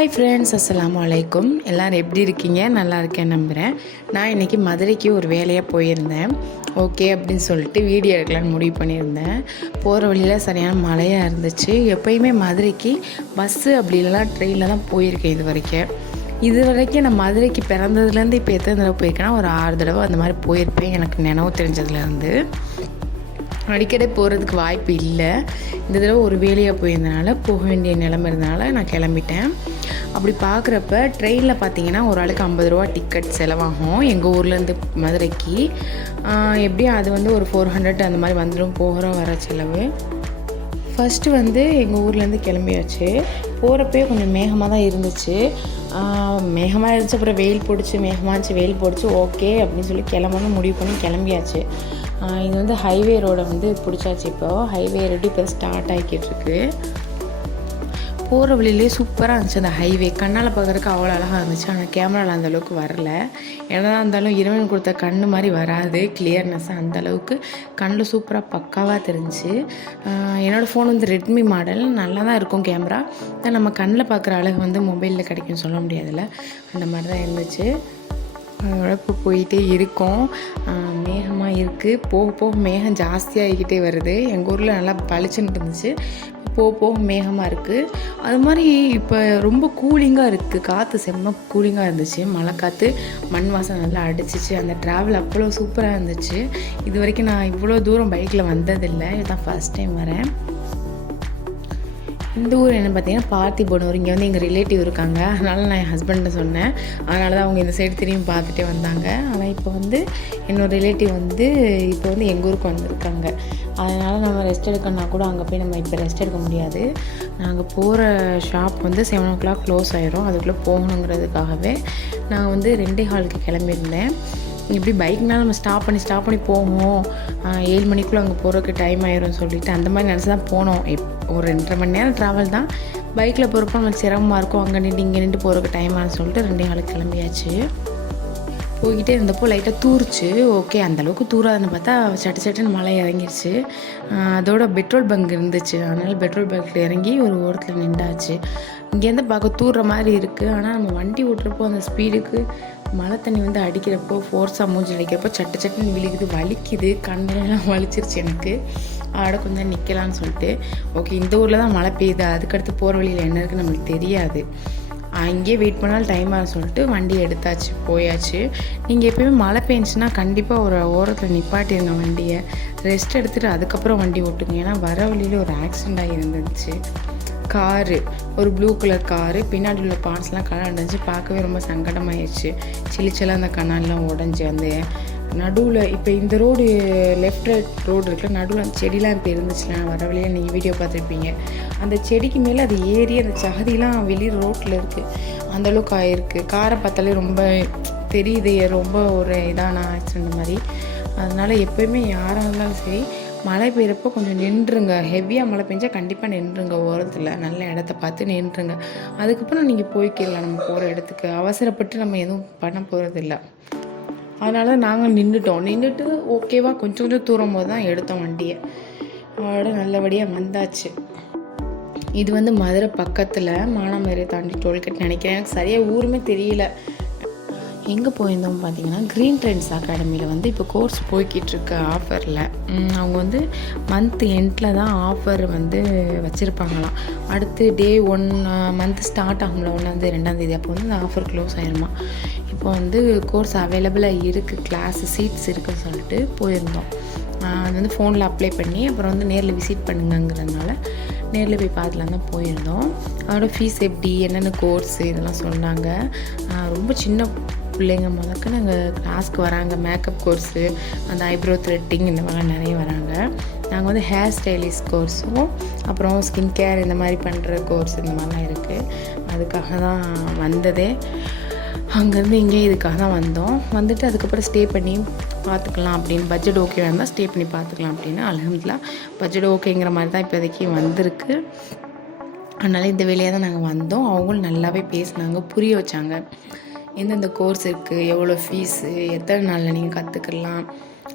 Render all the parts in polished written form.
Hi friends, Assalamualaikum. எல்லோரும் எப்படி இருக்கீங்க? நல்லா இருக்கேன் நம்புகிறேன். நான் இன்றைக்கி மதுரைக்கு ஒரு வேலையாக போயிருந்தேன். ஓகே அப்படின்னு சொல்லிட்டு வீடியோ எடுக்கலான்னு முடிவு பண்ணியிருந்தேன். போகிற வழியில் சரியான மழையாக இருந்துச்சு. எப்போயுமே மதுரைக்கு பஸ்ஸு அப்படி இல்லைனா ட்ரெயினில் தான் போயிருக்கேன் இது வரைக்கும் நான் மதுரைக்கு பிறந்ததுலேருந்து இப்போ எத்தனை தடவை போயிருக்கேன்னா ஒரு 6 தடவை அந்த மாதிரி போயிருப்பேன், எனக்கு நினைவு தெரிஞ்சதுலேருந்து. அடிக்கடி போகிறதுக்கு வாய்ப்பு இல்லை. இந்த தடவை ஒரு வேலையாக போயிருந்தனால போக வேண்டிய நிலைமை இருந்தனால நான் கிளம்பிட்டேன். அப்படி பார்க்குறப்ப ட்ரெயினில் பார்த்தீங்கன்னா ஒரு ஆளுக்கு 50 ரூபா டிக்கெட் செலவாகும் எங்கள் ஊர்லேருந்து மதுரைக்கு. எப்படியும் அது வந்து ஒரு 400 அந்த மாதிரி வந்துடும் போகிற வர செலவு. ஃபஸ்ட்டு வந்து எங்கள் ஊர்லேருந்து கிளம்பியாச்சு. போகிறப்பே கொஞ்சம் மேகமாக தான் இருந்துச்சு. அப்புறம் வெயில் போடுச்சு, வெயில் போடுச்சு. ஓகே அப்படின்னு சொல்லி கிளம்பணும் முடிவு பண்ணி கிளம்பியாச்சு. இது வந்து ஹைவே ரோடை வந்து பிடிச்சாச்சு. இப்போது ஹைவே ரோடு இப்போ ஸ்டார்ட் ஆகிக்கிட்டுருக்கு. போகிற வழியிலே சூப்பராக இருந்துச்சு அந்த ஹைவே. கண்ணால் பார்க்குறதுக்கு அவ்வளோ அழகாக இருந்துச்சு. ஆனால் கேமராவில் அந்தளவுக்கு வரல. என்னதான் இருந்தாலும் இறைவன் கொடுத்த கண் மாதிரி வராது கிளியர்னஸ்ஸாக. அந்தளவுக்கு கண்ணில் சூப்பராக பக்காவாக தெரிஞ்சிச்சு. என்னோடய ஃபோன் வந்து ரெட்மி மாடல், நல்லா தான் இருக்கும் கேமரா. நம்ம கண்ணில் பார்க்குற அழகு வந்து மொபைலில் கிடைக்கும்னு சொல்ல முடியாதுல்ல, அந்த மாதிரி தான் இருந்துச்சு. அதோட இப்போ போயிட்டே இருக்கோம். மேகமாக இருக்குது. போக போக மேகம் ஜாஸ்தியாகிக்கிட்டே வருது. எங்கள் ஊரில் நல்லா பளிச்சுன்னு இருந்துச்சு, போக மேகமாக இருக்குது. அது மாதிரி இப்போ ரொம்ப கூலிங்காக இருக்குது. காற்று செம்ம கூலிங்காக இருந்துச்சு. மழை காற்று, மண் வாசம் நல்லா அடிச்சிச்சு. அந்த ட்ராவல் அவ்வளோ சூப்பராக இருந்துச்சு. இது வரைக்கும் நான் இவ்வளோ தூரம் பைக்கில் வந்ததில்லை, இதுதான் ஃபஸ்ட் டைம் வரேன். இந்த ஊர் என்ன பார்த்தீங்கன்னா பார்த்திபனூர். இங்கே வந்து எங்கள் ரிலேட்டிவ் இருக்காங்க, அதனால் நான் என் ஹஸ்பண்ட்டை சொன்னேன். அதனால தான் அவங்க இந்த சைடு திரும்பி பார்த்துட்டே வந்தாங்க. ஆனால் இப்போ வந்து என்னோடய ரிலேட்டிவ் வந்து இப்போ வந்து எங்கள் ஊருக்கு வந்திருக்காங்க. அதனால் நம்ம ரெஸ்ட் எடுக்கணுன்னா கூட அங்கே போய் நம்ம இப்போ ரெஸ்ட் எடுக்க முடியாது. நாங்கள் போகிற ஷாப் வந்து 7 o'clock க்ளோஸ் ஆயிரும். அதுக்குள்ளே போகணுங்கிறதுக்காகவே நான் வந்து 2:15 கிளம்பியிருந்தேன். இப்படி பைக்னால் நம்ம ஸ்டாப் பண்ணி போவோம், 7 மணிக்குள்ளே அங்கே போகிறதுக்கு டைம் ஆயிரும் சொல்லிவிட்டு அந்த மாதிரி நினச்சி தான் போனோம். ஒரு 2.5 மணி நேரம் ட்ராவல் தான். பைக்கில் போகிறப்ப நம்மளுக்கு சிரமமாக இருக்கும், அங்கே நின்று இங்கே நின்று போகிறதுக்கு டைம் ஆகுன்னு சொல்லிட்டு 2:15 கிளம்பியாச்சு. போய்கிட்டே இருந்தப்போ லைட்டாக தூரிச்சு. ஓகே, அந்தளவுக்கு தூராதுன்னு பார்த்தா சட்டுன்னு மழை இறங்கிருச்சு. அதோட பெட்ரோல் பங்க் இருந்துச்சு, அதனால் பெட்ரோல் பங்க்கில் இறங்கி ஒரு ஓரத்தில் நின்றாச்சு. இங்கேருந்து பார்க்க தூர்ற மாதிரி இருக்குது. ஆனால் நம்ம வண்டி ஓட்டுறப்போ அந்த ஸ்பீடுக்கு மழை தண்ணி வந்து அடிக்கிறப்போ ஃபோர்ஸாக மூஞ்சி அடிக்கிறப்போ சட்டுன்னு விழுகுது, வலிக்குது, கண்ணெல்லாம் வலிச்சிருச்சு எனக்கு. ஆட கொஞ்சம் நிற்கலான்னு சொல்லிட்டு ஓகே, இந்த ஊரில் தான் மழை பெய்யுது, அதுக்கடுத்து போகிற வழியில் என்ன இருக்குன்னு நம்மளுக்கு தெரியாது, அங்கேயே வெயிட் பண்ணாலும் டைம் ஆகும் சொல்லிட்டு வண்டி எடுத்தாச்சு, போயாச்சு. நீங்கள் எப்போயுமே மழை பெஞ்சுன்னா கண்டிப்பாக ஒரு ஓரத்தில் நிப்பாட்டிருங்க வண்டியை, ரெஸ்ட் எடுத்துகிட்டு அதுக்கப்புறம் வண்டி ஓட்டுங்க. ஏன்னா வர வழியில் ஒரு ஆக்சிடெண்ட் ஆகி இருந்துச்சு. காரு, ஒரு ப்ளூ கலர் காரு, பின்னாடி உள்ள பார்ட்ஸ்லாம் கலர் இருந்துச்சு. பார்க்கவே ரொம்ப சங்கடமாயிடுச்சு. சிலிச்செல்லாம் அந்த கண்ணாலாம் உடஞ்சி அந்த நடுவில் இப்போ இந்த ரோடு லெஃப்ட் ரைட் ரோடு இருக்குல்ல, நடுவில் அந்த செடிலாம் இப்போ இருந்துச்சுல, வர வழியாக நீங்கள் வீடியோ பார்த்துருப்பீங்க. அந்த செடிக்கு மேலே அது ஏறி அந்த சகதிலாம் வெளியே ரோட்டில் இருக்குது, அந்தளவுக்கு ஆகிருக்கு. காரை பார்த்தாலே ரொம்ப தெரியுது, ரொம்ப ஒரு இதான ஆக்சிடெண்ட் மாதிரி. அதனால் எப்போயுமே யாராக இருந்தாலும் சரி மழை பெய்கிறப்போ கொஞ்சம் நின்றுங்க. ஹெவியாக மழை பெஞ்சால் கண்டிப்பாக நின்றுங்க, ஓரத்தில் நல்ல இடத்த பார்த்து நின்றுங்க. அதுக்கப்புறம் நீங்கள் போய்க்கிடலாம் நம்ம போகிற இடத்துக்கு. அவசரப்பட்டு நம்ம எதுவும் பண்ண போகிறதில்ல. அதனால நாங்கள் நின்றுட்டு ஓகேவா கொஞ்சம் தூரம் போது தான் எடுத்தோம் வண்டியை. அதோட நல்லபடியாக வந்தாச்சு. இது வந்து மதுரை பக்கத்தில் மானாமதுரை தாண்டி டோல்கேட் நினைக்கிறேன், எனக்கு சரியாக ஊருமே தெரியல. எங்கே போயிருந்தோம் பார்த்தீங்கன்னா க்ரீன் ட்ரெண்ட்ஸ் அகாடமியில் வந்து இப்போ கோர்ஸ் போய்கிட்டுருக்கு ஆஃபரில். அவங்க வந்து மந்த் எண்டில் தான் ஆஃபர் வந்து வச்சுருப்பாங்களாம். அடுத்து டே 1 மந்த் ஸ்டார்ட் ஆகும்ல, 1ஆம் தேதி 2ஆம் தேதி, அப்போ வந்து இந்த ஆஃபர் க்ளோஸ் ஆகிருமா. இப்போ வந்து கோர்ஸ் அவைலபிளாக இருக்குது, கிளாஸு சீட்ஸ் இருக்குதுன்னு சொல்லிட்டு போயிருந்தோம். அது வந்து ஃபோனில் அப்ளை பண்ணி அப்புறம் வந்து நேரில் விசிட் பண்ணுங்கிறதுனால நேரில் போய் பார்த்துலாம் தான் போயிருந்தோம். அதோட ஃபீஸ் எப்படி, என்னென்ன கோர்ஸு இதெல்லாம் சொன்னாங்க. ரொம்ப சின்ன பிள்ளைங்க முதக்க நாங்கள் கிளாஸ்க்கு வராங்க. மேக்கப் கோர்ஸு, அந்த ஐப்ரோ த்ரெட்டிங் இந்த மாதிரிலாம் நிறைய வராங்க. நாங்கள் வந்து ஹேர் ஸ்டைலிஸ்ட் கோர்ஸும் அப்புறம் ஸ்கின் கேர் இந்த மாதிரி பண்ணுற கோர்ஸ் இந்த மாதிரிலாம் இருக்குது. அதுக்காக தான் வந்ததே. அங்கேருந்து இங்கே இதுக்காக தான் வந்தோம். வந்துட்டு அதுக்கப்புறம் ஸ்டே பண்ணி பார்த்துக்கலாம் அப்படின்னு, பட்ஜெட் ஓகே இருந்தால் ஸ்டே பண்ணி பார்த்துக்கலாம் அப்படின்னு. அல்ஹம்துலில்லாஹ் பட்ஜெட் ஓகேங்கிற மாதிரி தான் இப்போதைக்கு வந்திருக்கு. அதனால் இந்த வேலையாக தான் நாங்கள் வந்தோம். அவங்களும் நல்லாவே பேசினாங்க, புரிய வச்சாங்க. எந்தெந்த கோர்ஸ் இருக்குது, எவ்வளோ ஃபீஸு, எத்தனை நாளில் நீங்கள் கற்றுக்கலாம்,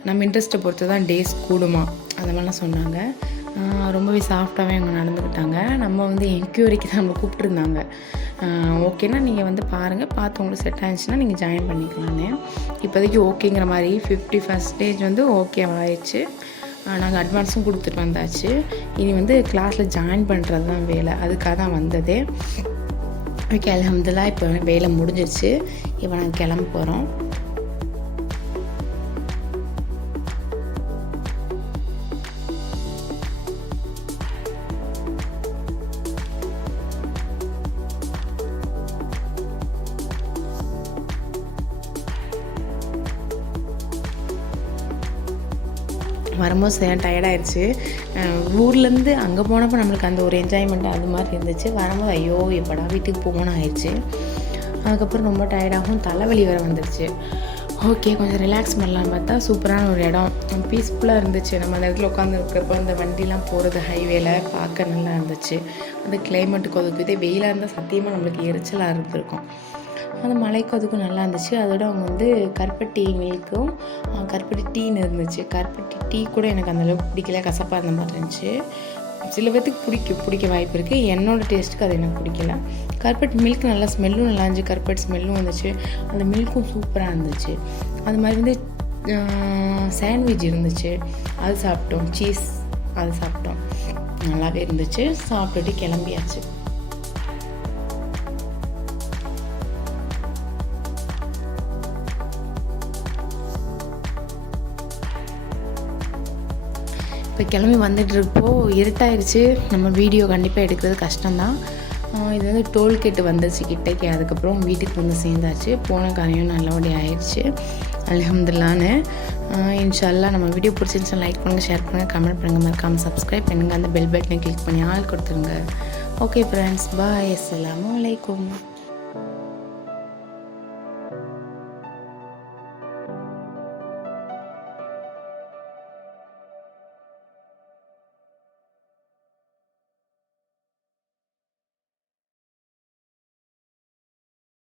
நம்ம இன்ட்ரெஸ்ட்டை பொறுத்து தான் டேஸ் கூடுமா, அந்த மாதிரிலாம் சொன்னாங்க. ரொம்பவே சாஃப்டாகவே அவங்க நடந்துக்கிட்டாங்க. நம்ம வந்து என்க்யூரிக்கு தான் நம்ம கூப்பிட்ருந்தாங்க. ஓகேனா நீங்கள் வந்து பாருங்கள், பார்த்து உங்களுக்கு செட் ஆகிடுச்சுன்னா நீங்கள் ஜாயின் பண்ணிக்கலான்னு. இப்போதைக்கு ஓகேங்கிற மாதிரி 50% வந்து ஓகே ஆயிடுச்சு. நாங்கள் அட்வான்ஸும் கொடுத்துட்டு வந்தாச்சு. இனி வந்து கிளாஸில் ஜாயின் பண்ணுறது தான் வேலை, அதுக்காக தான் வந்ததே. ஓகே, அல்ஹம்துலில்லாஹ் இப்போ வேலை முடிஞ்சிருச்சு. இப்போ நாங்கள் கிளம்ப போகிறோம். வரும்போது சரியாக டயர்டாயிடுச்சு. ஊர்லேருந்து அங்கே போனப்போ நம்மளுக்கு அந்த ஒரு என்ஜாய்மெண்ட் அது மாதிரி இருந்துச்சு. வரும்போது ஐயோ எப்படா வீட்டுக்கு போகணும்னு ஆயிடுச்சு. அதுக்கப்புறம் ரொம்ப டயர்டாகவும் தலைவலி வேறு வந்துடுச்சு. ஓகே, கொஞ்சம் ரிலாக்ஸ் பண்ணலான்னு பார்த்தா சூப்பரான ஒரு இடம், பீஸ்ஃபுல்லாக இருந்துச்சு. நம்ம அந்த இடத்துல உட்காந்துருக்கிறப்போ அந்த வண்டிலாம் போகிறது ஹைவேல பார்க்க நல்லா இருந்துச்சு. அந்த கிளைமேட்டுக்கு ஒதுக்கு இதே வெயிலாக இருந்தால் சத்தியமாக நம்மளுக்கு எரிச்சலாக இருந்திருக்கும். அந்த மலைக்கு அதுக்கும் நல்லா இருந்துச்சு. அதோட அவங்க வந்து கருப்பட்டி மில்க்கும் கருப்பட்டி டீன்னு இருந்துச்சு. கருப்பட்டி டீ கூட எனக்கு அந்தளவுக்கு பிடிக்கல, கசப்பாக இருந்த மாதிரி இருந்துச்சு. சில பேர்த்துக்கு பிடிக்க வாய்ப்பு இருக்குது. என்னோடய டேஸ்ட்டுக்கு அது எனக்கு பிடிக்கல. கருப்பட்டி மில்க் நல்லா ஸ்மெல்லும் நல்லா இருந்துச்சு, கருப்பட்டி ஸ்மெல்லும் வந்துச்சு. அந்த மில்க்கும் சூப்பராக இருந்துச்சு. அது மாதிரி வந்து சாண்ட்விச் இருந்துச்சு, அது சாப்பிட்டோம். சீஸ் அது சாப்பிட்டோம், நல்லாவே இருந்துச்சு. சாப்பிட்டுட்டு கிளம்பியாச்சு. இப்போ கிளம்பி வந்துட்டுருப்போ இருட்டாயிருச்சு. நம்ம வீடியோ கண்டிப்பாக எடுக்கிறது கஷ்டம்தான். இது வந்து டோல்கேட்டு வந்துச்சு கிட்டக்கே. அதுக்கப்புறம் வீட்டுக்கு வந்து சேர்ந்தாச்சு. போன காரியம் நல்லபடியாக ஆயிடுச்சு, அல்ஹம்துலில்லாஹ்னு. இன்ஷா அல்லாஹ் நம்ம வீடியோ பிடிச்சிருந்துச்சுன்னா லைக் பண்ணுங்கள், ஷேர் பண்ணுங்கள், கமெண்ட் பண்ணுங்கள், மறக்காமல் சப்ஸ்கிரைப் பண்ணுங்கள். அந்த பெல் பட்டனை கிளிக் பண்ணி ஆல் கொடுத்துருங்க. ஓகே ஃப்ரெண்ட்ஸ், பாய். அஸ்ஸலாமு அலைக்கும்.